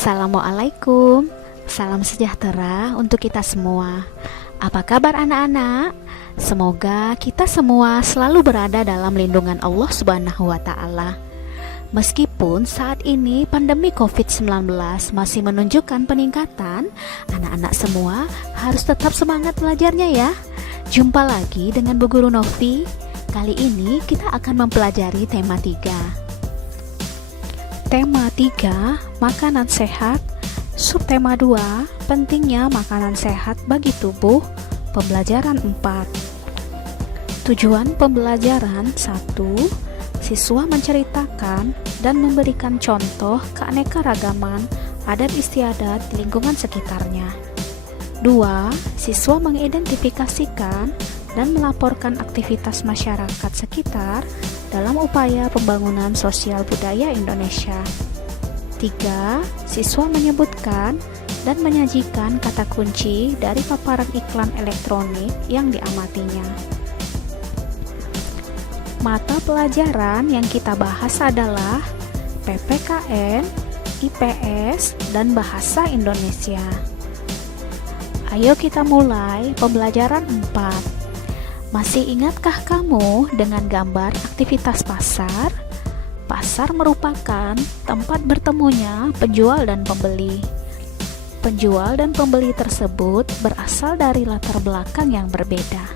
Assalamualaikum, salam sejahtera untuk kita semua. Apa kabar anak-anak? Semoga kita semua selalu berada dalam lindungan Allah Subhanahu wa Ta'ala. Meskipun saat ini pandemi COVID-19 masih menunjukkan peningkatan, anak-anak semua harus tetap semangat belajarnya ya. Jumpa lagi dengan Bu Guru Novi. Kali ini kita akan mempelajari tema 3. Tema 3, makanan sehat. Subtema 2, pentingnya makanan sehat bagi tubuh. Pembelajaran 4. Tujuan pembelajaran 1. Siswa menceritakan dan memberikan contoh keanekaragaman adat istiadat di lingkungan sekitarnya. 2. Siswa mengidentifikasikan dan melaporkan aktivitas masyarakat sekitar dalam upaya pembangunan sosial budaya Indonesia. 3. Siswa menyebutkan dan menyajikan kata kunci dari paparan iklan elektronik yang diamatinya. Mata pelajaran yang kita bahas adalah PPKN, IPS, dan Bahasa Indonesia. Ayo kita mulai pembelajaran 4. Masih ingatkah kamu dengan gambar aktivitas pasar? Pasar merupakan tempat bertemunya penjual dan pembeli. Penjual dan pembeli tersebut berasal dari latar belakang yang berbeda.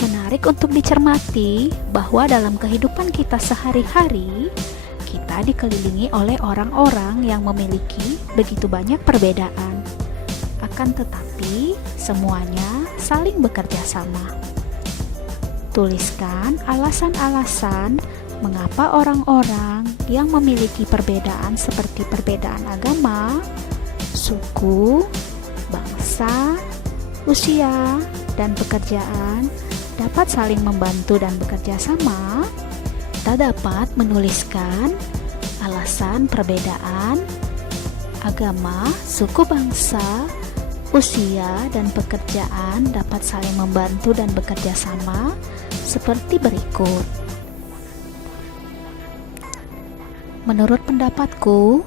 Menarik untuk dicermati bahwa dalam kehidupan kita sehari-hari, kita dikelilingi oleh orang-orang yang memiliki begitu banyak perbedaan. Akan tetapi, semuanya saling bekerja sama. Tuliskan alasan-alasan mengapa orang-orang yang memiliki perbedaan seperti perbedaan agama, suku, bangsa, usia, dan pekerjaan dapat saling membantu dan bekerja sama. Kita dapat menuliskan alasan perbedaan agama, suku, bangsa, usia, dan pekerjaan dapat saling membantu dan bekerja sama seperti berikut. Menurut pendapatku,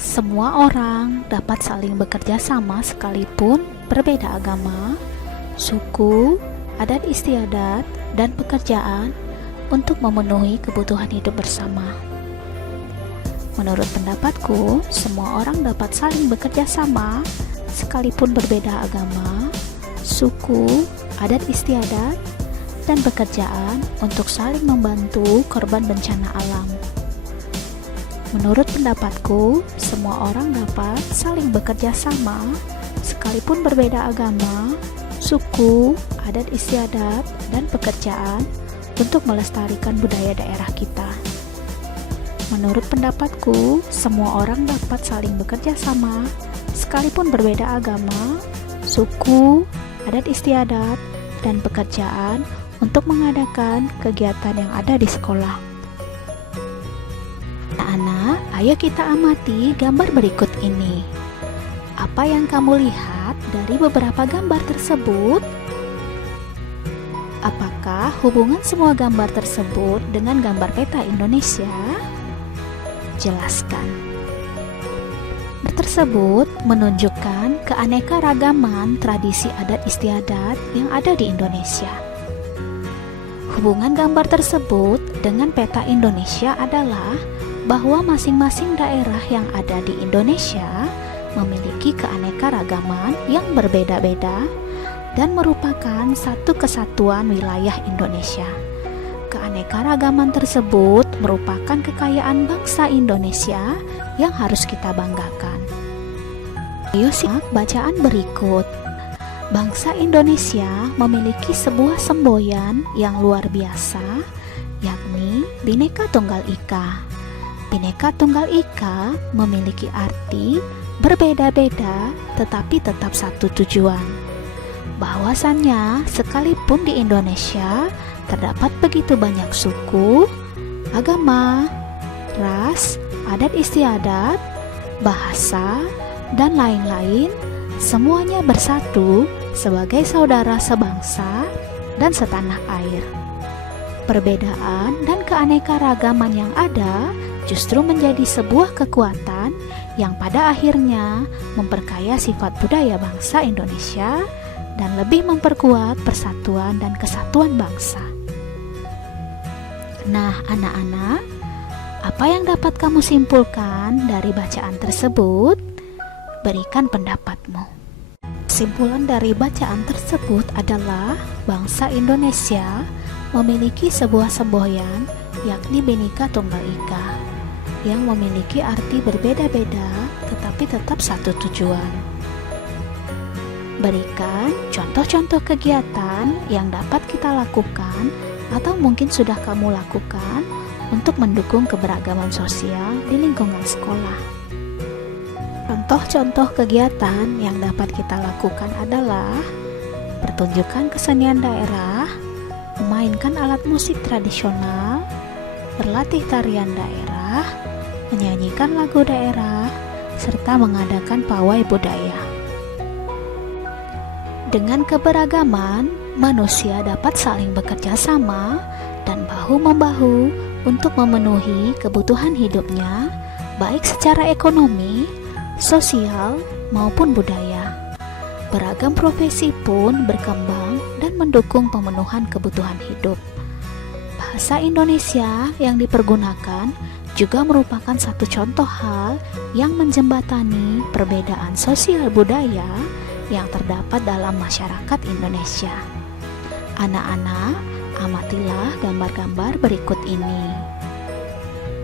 semua orang dapat saling bekerja sama sekalipun berbeda agama, suku, adat istiadat, dan pekerjaan untuk memenuhi kebutuhan hidup bersama. Menurut pendapatku, semua orang dapat saling bekerja sama sekalipun berbeda agama, suku, adat istiadat, dan pekerjaan untuk saling membantu korban bencana alam. Menurut pendapatku, semua orang dapat saling bekerja sama sekalipun berbeda agama, suku, adat istiadat, dan pekerjaan untuk melestarikan budaya daerah kita. Menurut pendapatku, semua orang dapat saling bekerja sama sekalipun berbeda agama, suku, adat istiadat, dan pekerjaan untuk mengadakan kegiatan yang ada di sekolah. Anak-anak, ayo kita amati gambar berikut ini. Apa yang kamu lihat dari beberapa gambar tersebut? Apakah hubungan semua gambar tersebut dengan gambar peta Indonesia? Jelaskan. Tersebut menunjukkan keanekaragaman tradisi adat istiadat yang ada di Indonesia. Hubungan gambar tersebut dengan peta Indonesia adalah bahwa masing-masing daerah yang ada di Indonesia memiliki keanekaragaman yang berbeda-beda dan merupakan satu kesatuan wilayah Indonesia. Keanekaragaman tersebut merupakan kekayaan bangsa Indonesia yang harus kita banggakan. Ayo simak bacaan berikut. Bangsa Indonesia memiliki sebuah semboyan yang luar biasa, yakni Bhinneka Tunggal Ika. Bhinneka Tunggal Ika memiliki arti berbeda-beda tetapi tetap satu tujuan. Bahwasannya sekalipun di Indonesia terdapat begitu banyak suku, agama, ras, adat istiadat, bahasa, dan lain-lain, semuanya bersatu sebagai saudara sebangsa dan setanah air. Perbedaan dan keanekaragaman yang ada justru menjadi sebuah kekuatan yang pada akhirnya memperkaya sifat budaya bangsa Indonesia dan lebih memperkuat persatuan dan kesatuan bangsa. Nah, anak-anak, apa yang dapat kamu simpulkan dari bacaan tersebut? Berikan pendapatmu. Kesimpulan dari bacaan tersebut adalah bangsa Indonesia memiliki sebuah semboyan, yakni Bhinneka Tunggal Ika, yang memiliki arti berbeda-beda tetapi tetap satu tujuan. Berikan contoh-contoh kegiatan yang dapat kita lakukan atau mungkin sudah kamu lakukan untuk mendukung keberagaman sosial di lingkungan sekolah. Contoh-contoh kegiatan yang dapat kita lakukan adalah pertunjukan kesenian daerah, memainkan alat musik tradisional, berlatih tarian daerah, menyanyikan lagu daerah, serta mengadakan pawai budaya. Dengan keberagaman, manusia dapat saling bekerja sama dan bahu-membahu untuk memenuhi kebutuhan hidupnya, baik secara ekonomi, sosial, maupun budaya. Beragam profesi pun berkembang dan mendukung pemenuhan kebutuhan hidup. Bahasa Indonesia yang dipergunakan juga merupakan satu contoh hal yang menjembatani perbedaan sosial budaya yang terdapat dalam masyarakat Indonesia. Anak-anak, amatilah gambar-gambar berikut ini.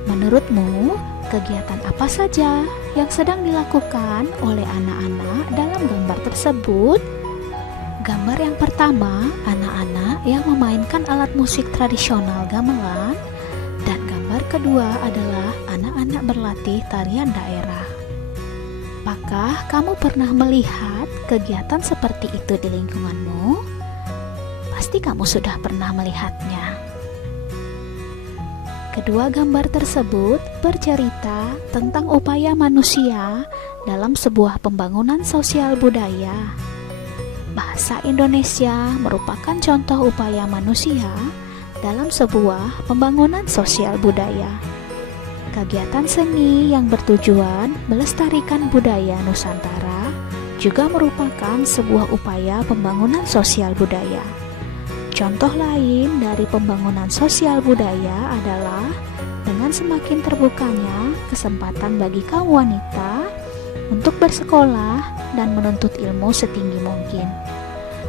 Menurutmu, kegiatan apa saja yang sedang dilakukan oleh anak-anak dalam gambar tersebut? Gambar yang pertama, anak-anak yang memainkan alat musik tradisional gamelan, dan gambar kedua adalah anak-anak berlatih tarian daerah. Apakah kamu pernah melihat kegiatan seperti itu di lingkunganmu? Pasti kamu sudah pernah melihatnya. Kedua gambar tersebut bercerita tentang upaya manusia dalam sebuah pembangunan sosial budaya. Bahasa Indonesia merupakan contoh upaya manusia dalam sebuah pembangunan sosial budaya. Kegiatan seni yang bertujuan melestarikan budaya Nusantara juga merupakan sebuah upaya pembangunan sosial budaya. Contoh lain dari pembangunan sosial budaya adalah dengan semakin terbukanya kesempatan bagi kaum wanita untuk bersekolah dan menuntut ilmu setinggi mungkin.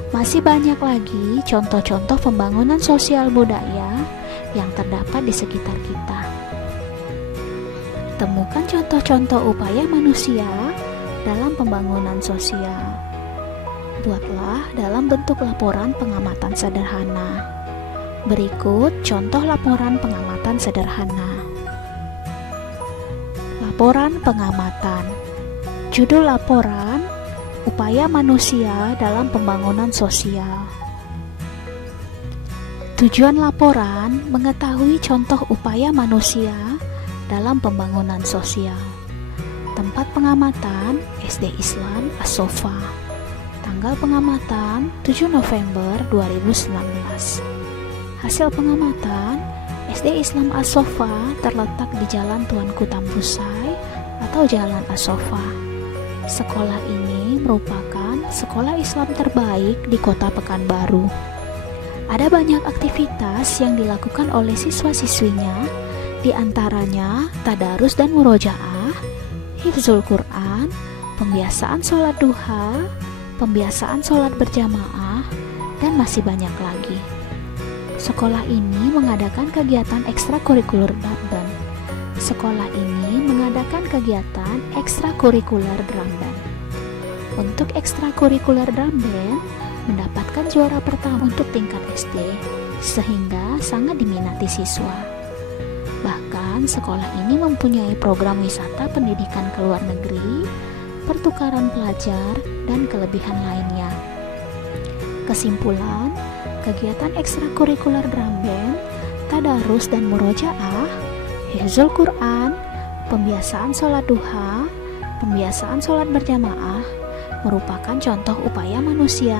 Masih banyak lagi contoh-contoh pembangunan sosial budaya yang terdapat di sekitar kita. Temukan contoh-contoh upaya manusia dalam pembangunan sosial. Buatlah dalam bentuk laporan pengamatan sederhana. Berikut contoh laporan pengamatan sederhana. Laporan pengamatan. Judul laporan: Upaya manusia dalam pembangunan sosial. Tujuan laporan: mengetahui contoh upaya manusia dalam pembangunan sosial. Tempat pengamatan: SD Islam As-Sofa. Tanggal pengamatan 7 November 2019. Hasil pengamatan: SD Islam As-Sofa terletak di Jalan Tuanku Tambussai atau Jalan As-Sofa. Sekolah ini merupakan sekolah Islam terbaik di Kota Pekanbaru. Ada banyak aktivitas yang dilakukan oleh siswa-siswinya, di antaranya tadarus dan murojaah, hifzul Quran, pembiasaan sholat duha, pembiasaan sholat berjamaah, dan masih banyak lagi. Sekolah ini mengadakan kegiatan ekstrakurikuler drum band. Sekolah ini mengadakan kegiatan ekstrakurikuler drum band. Untuk ekstrakurikuler drum band mendapatkan juara pertama untuk tingkat SD, sehingga sangat diminati siswa. Bahkan sekolah ini mempunyai program wisata pendidikan ke luar negeri, pertukaran pelajar, dan kelebihan lainnya. Kesimpulan, kegiatan ekstrakurikuler drum band, tadarus dan murojaah, hifzul Quran, pembiasaan sholat duha, pembiasaan sholat berjamaah merupakan contoh upaya manusia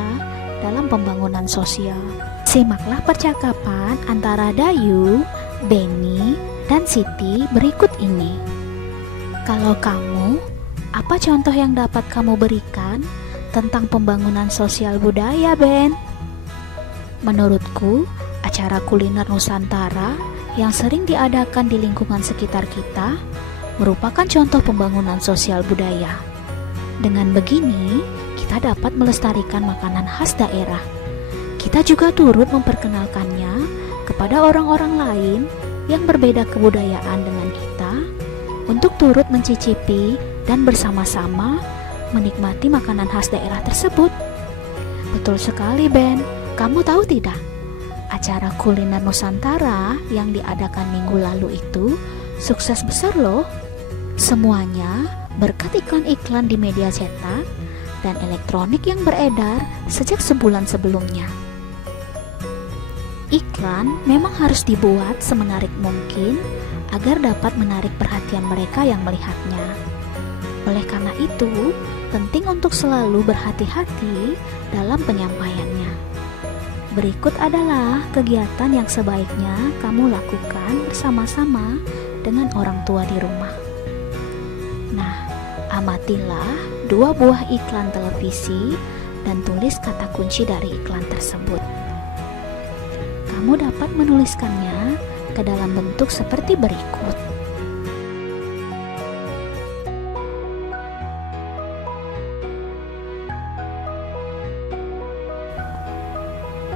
dalam pembangunan sosial. Simaklah percakapan antara Dayu, Beni, dan Siti berikut ini. Kalau kamu, apa contoh yang dapat kamu berikan tentang pembangunan sosial budaya, Ben? Menurutku, acara kuliner Nusantara yang sering diadakan di lingkungan sekitar kita merupakan contoh pembangunan sosial budaya. Dengan begini, kita dapat melestarikan makanan khas daerah. Kita juga turut memperkenalkannya kepada orang-orang lain yang berbeda kebudayaan dengan kita untuk turut mencicipi dan bersama-sama menikmati makanan khas daerah tersebut. Betul sekali, Ben. Kamu tahu tidak? Acara kuliner Nusantara yang diadakan minggu lalu itu sukses besar loh. Semuanya berkat iklan-iklan di media cetak dan elektronik yang beredar sejak sebulan sebelumnya. Iklan memang harus dibuat semenarik mungkin agar dapat menarik perhatian mereka yang melihatnya. Oleh karena itu, penting untuk selalu berhati-hati dalam penyampaiannya. Berikut adalah kegiatan yang sebaiknya kamu lakukan bersama-sama dengan orang tua di rumah. Nah, amatilah 2 buah iklan televisi dan tulis kata kunci dari iklan tersebut. Kamu dapat menuliskannya ke dalam bentuk seperti berikut.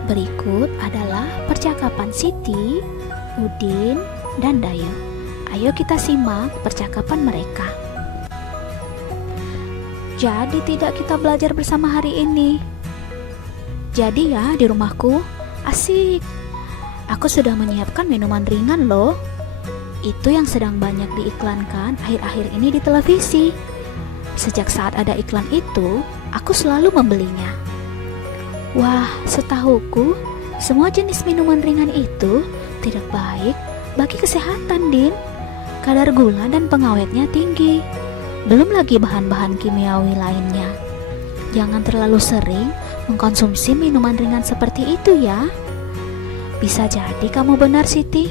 Berikut adalah percakapan Siti, Udin, dan Dayu. Ayo kita simak percakapan mereka. Jadi tidak kita belajar bersama hari ini? Jadi ya di rumahku, asik. Aku sudah menyiapkan minuman ringan loh. Itu yang sedang banyak diiklankan akhir-akhir ini di televisi. Sejak saat ada iklan itu, aku selalu membelinya. Wah, setahuku, semua jenis minuman ringan itu tidak baik bagi kesehatan, Din. Kadar gula dan pengawetnya tinggi. Belum lagi bahan-bahan kimiawi lainnya. Jangan terlalu sering mengkonsumsi minuman ringan seperti itu ya. Bisa jadi kamu benar, Siti.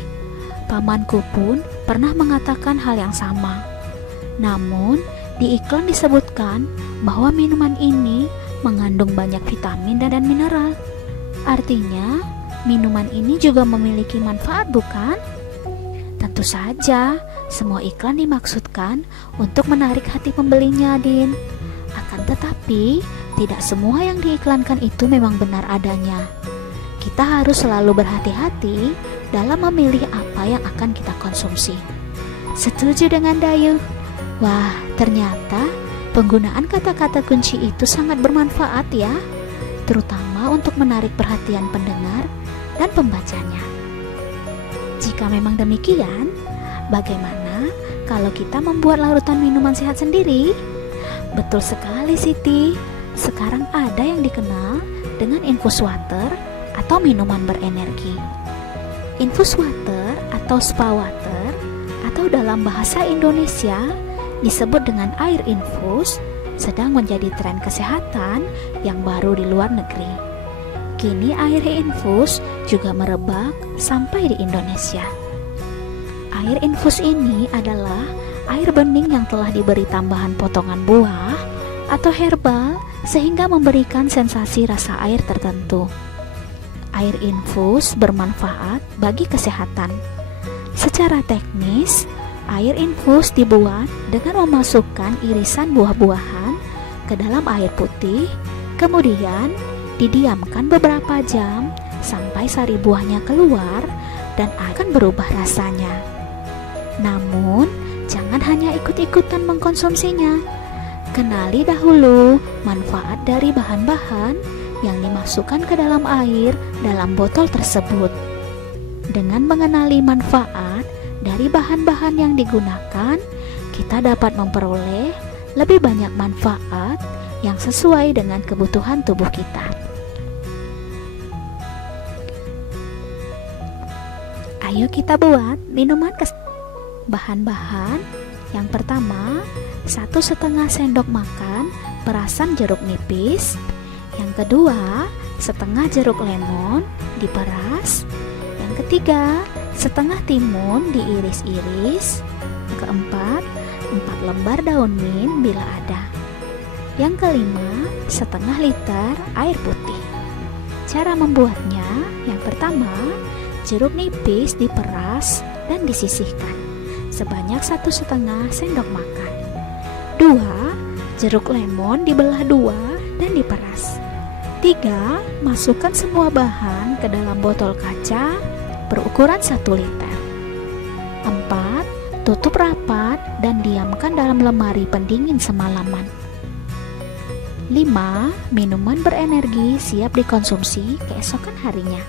Pamanku pun pernah mengatakan hal yang sama. Namun, di iklan disebutkan bahwa minuman ini mengandung banyak vitamin dan mineral. Artinya, minuman ini juga memiliki manfaat, bukan? Tentu saja, semua iklan dimaksudkan untuk menarik hati pembelinya, Din. Akan tetapi, tidak semua yang diiklankan itu memang benar adanya. Kita harus selalu berhati-hati dalam memilih apa yang akan kita konsumsi. Setuju dengan Dayu? Wah, ternyata penggunaan kata-kata kunci itu sangat bermanfaat ya, terutama untuk menarik perhatian pendengar dan pembacanya. Jika memang demikian, bagaimana kalau kita membuat larutan minuman sehat sendiri? Betul sekali, Siti. Sekarang ada yang dikenal dengan infus water atau minuman berenergi. Infus water atau spa water atau dalam bahasa Indonesia disebut dengan air infus sedang menjadi tren kesehatan yang baru di luar negeri. Kini air infus juga merebak sampai di Indonesia. Air infus ini adalah air bening yang telah diberi tambahan potongan buah atau herbal sehingga memberikan sensasi rasa air tertentu. Air infus bermanfaat bagi kesehatan. Secara teknis, air infus dibuat dengan memasukkan irisan buah-buahan ke dalam air putih, kemudian didiamkan beberapa jam sampai sari buahnya keluar dan akan berubah rasanya. Namun, jangan hanya ikut-ikutan mengkonsumsinya. Kenali dahulu manfaat dari bahan-bahan yang dimasukkan ke dalam air dalam botol tersebut. Dengan mengenali manfaat dari bahan-bahan yang digunakan, kita dapat memperoleh lebih banyak manfaat yang sesuai dengan kebutuhan tubuh kita. Ayo kita buat minuman bahan-bahan. Yang pertama, 1,5 sendok makan perasan jeruk nipis. Yang kedua, setengah jeruk lemon diperas. Yang ketiga, setengah timun diiris-iris. Keempat, 4 lembar daun mint bila ada. Yang kelima, setengah liter air putih. Cara membuatnya, yang pertama, jeruk nipis diperas dan disisihkan sebanyak 1,5 sendok makan. 2. Jeruk lemon dibelah 2 dan diperas. 3. Masukkan semua bahan ke dalam botol kaca berukuran 1 liter. 4. Tutup rapat dan diamkan dalam lemari pendingin semalaman. 5. Minuman berenergi siap dikonsumsi keesokan harinya.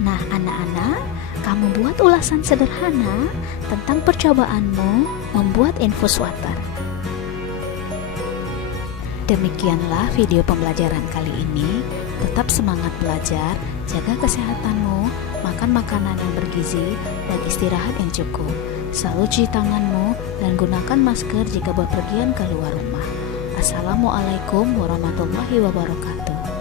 Nah, anak-anak, kamu buat ulasan sederhana tentang percobaanmu membuat infus water. Demikianlah video pembelajaran kali ini. Tetap semangat belajar, jaga kesehatanmu, makan makanan yang bergizi, dan istirahat yang cukup. Selalu cuci tanganmu dan gunakan masker jika bepergian keluar rumah. Assalamualaikum warahmatullahi wabarakatuh.